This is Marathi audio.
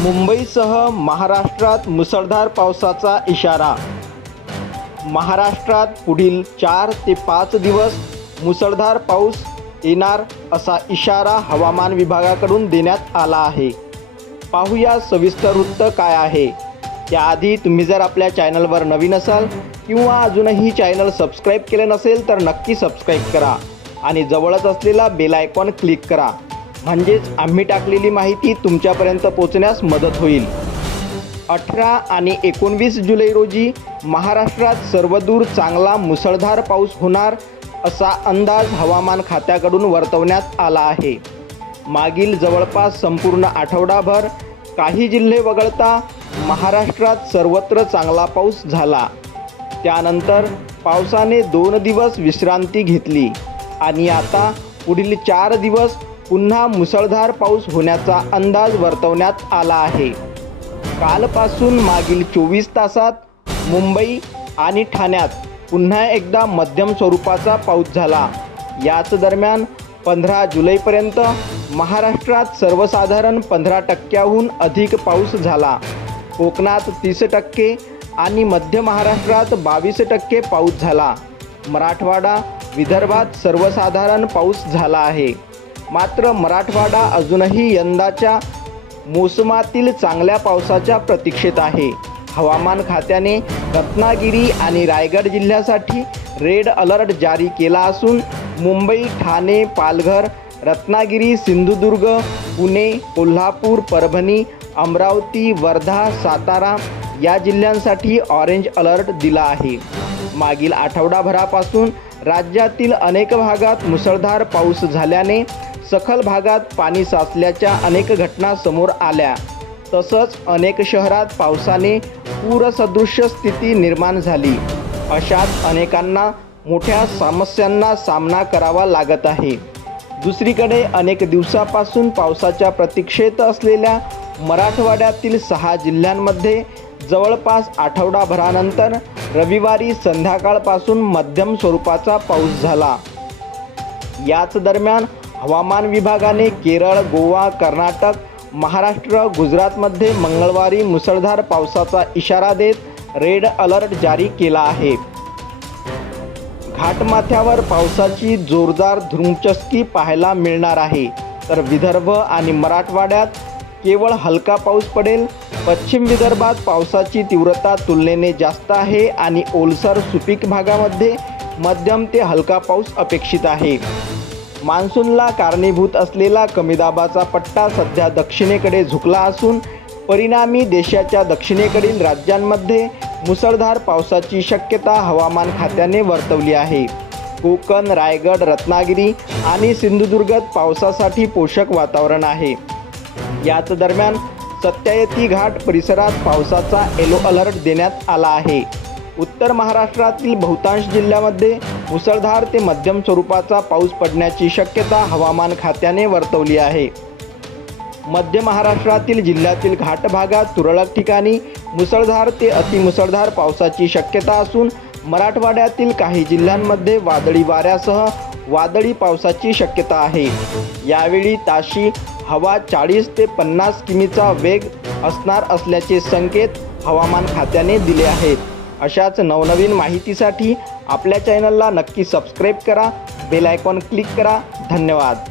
मुंबईसह महाराष्ट्रात मुसळधार पावसाचा इशारा. महाराष्ट्रात पुढील चार ते पाच दिवस मुसळधार पाऊस येणार असा इशारा हवामान विभागाकडून देण्यात आला आहे. पाहूया सविस्तर वृत्त काय आहे. त्याआधी तुम्ही जर आपल्या चॅनलवर नवीन असाल किंवा अजूनही चॅनल सबस्क्राईब केले नसेल तर नक्की सबस्क्राईब करा आणि जवळच असलेला बेल आयकॉन क्लिक करा. म्हणजेच आम्ही टाकलेली माहिती तुमच्यापर्यंत पोचण्यास मदत होईल. अठरा आणि एकोणवीस जुलै रोजी महाराष्ट्रात सर्वदूर चांगला मुसळधार पाऊस होणार असा अंदाज हवामान खात्याकडून वर्तवण्यात आला आहे. मागील जवळपास संपूर्ण आठवडाभर काही जिल्हे वगळता महाराष्ट्रात सर्वत्र चांगला पाऊस झाला. त्यानंतर पावसाने दोन दिवस विश्रांती घेतली आणि आता पुढील चार दिवस पुन्हा मुसळधार पाऊस होण्याचा अंदाज वर्तवण्यात आला आहे. कालपासून मागील चोवीस तासात मुंबई आणि ठाण्यात पुन्हा एकदा मध्यम स्वरूपाचा पाऊस झाला. याच दरम्यान पंधरा जुलैपर्यंत महाराष्ट्रात सर्वसाधारण पंधरा टक्क्याहून अधिक पाऊस झाला. कोकणात तीस टक्के आणि मध्य महाराष्ट्रात बावीस टक्के पाऊस झाला. मराठवाडा विदर्भात सर्वसाधारण पाऊस झाला आहे. मात्र मराठवाडा अजूनही यंदाच्या मोसमातील चांगल्या पावसाच्या प्रतीक्षेत आहे. हवामान खात्याने रत्नागिरी आणि रायगड जिल्ह्यासाठी रेड अलर्ट जारी केला असून मुंबई ठाणे पालघर रत्नागिरी सिंधुदुर्ग पुणे कोल्हापूर परभणी अमरावती वर्धा सातारा या जिल्ह्यांसाठी ऑरेंज अलर्ट दिला आहे. मागील आठवडाभरापासून राज्यातील अनेक भागात मुसळधार पाऊस झाल्याने सखल भागात पाणी साचल्याच्या अनेक घटना समोर आल्या. तसंच अनेक शहरात पावसाने पूरसदृश्य स्थिती निर्माण झाली. अशात अनेकांना मोठ्या समस्यांना सामना करावा लागत आहे. दुसरीकडे अनेक दिवसापासून पावसाच्या प्रतीक्षेत असलेल्या मराठवाड्यातील सहा जिल्ह्यांमध्ये जवळपास आठवडाभरानंतर रविवारी संध्याकाळपासून मध्यम स्वरूपाचा पाऊस झाला. याच दरम्यान हवामान विभागाने केरळ गोवा कर्नाटक महाराष्ट्र गुजरातमध्ये मंगळवारी मुसळधार पावसाचा इशारा देत रेड अलर्ट जारी केला आहे. घाटमाथ्यावर पावसाची जोरदार धुमचस्की पाहायला मिळणार आहे. तर विदर्भ आणि मराठवाड्यात केवळ हलका पाऊस पडेल. पश्चिम विदर्भात पावसाची तीव्रता तुलनेने जास्त आहे आणि ओलसर सुपीक भागामध्ये मध्यम ते हलका पाऊस अपेक्षित आहे. मान्सूनला कारणीभूत असलेला कमी दाबाचा पट्टा सध्या दक्षिणेकडे झुकला असून परिणामी देशाच्या दक्षिणेकडील राज्यांमध्ये मुसळधार पावसाची शक्यता हवामान खात्याने वर्तवली आहे. कोकण रायगड रत्नागिरी आणि सिंधुदुर्गात पावसासाठी पोषक वातावरण आहे. याच दरम्यान सत्यायती घाट परिसरात पावसाचा येलो अलर्ट देण्यात आला आहे. उत्तर महाराष्ट्रातील बहुतांश जिल्ह्यामध्ये मुसळधार ते मध्यम स्वरूपाचा पाऊस पडण्याची शक्यता हवामान खात्याने वर्तवली आहे. मध्य महाराष्ट्रातील जिल्ह्यातील घाट भागात तुरळक ठिकाणी मुसळधार ते अतिमुसळधार पावसाची शक्यता असून मराठवाड्यातील काही जिल्ह्यांमध्ये वादळी वाऱ्यासह वादळी पावसाची शक्यता आहे. यावेळी ताशी हवा चाळीस ते पन्नास किमीचा वेग असणार असल्याचे संकेत हवामान खात्याने दिले आहेत. अशाच नवनवीन माहितीसाठी आपल्या चॅनलला नक्की सबस्क्राईब करा बेल आयकॉन क्लिक करा. धन्यवाद.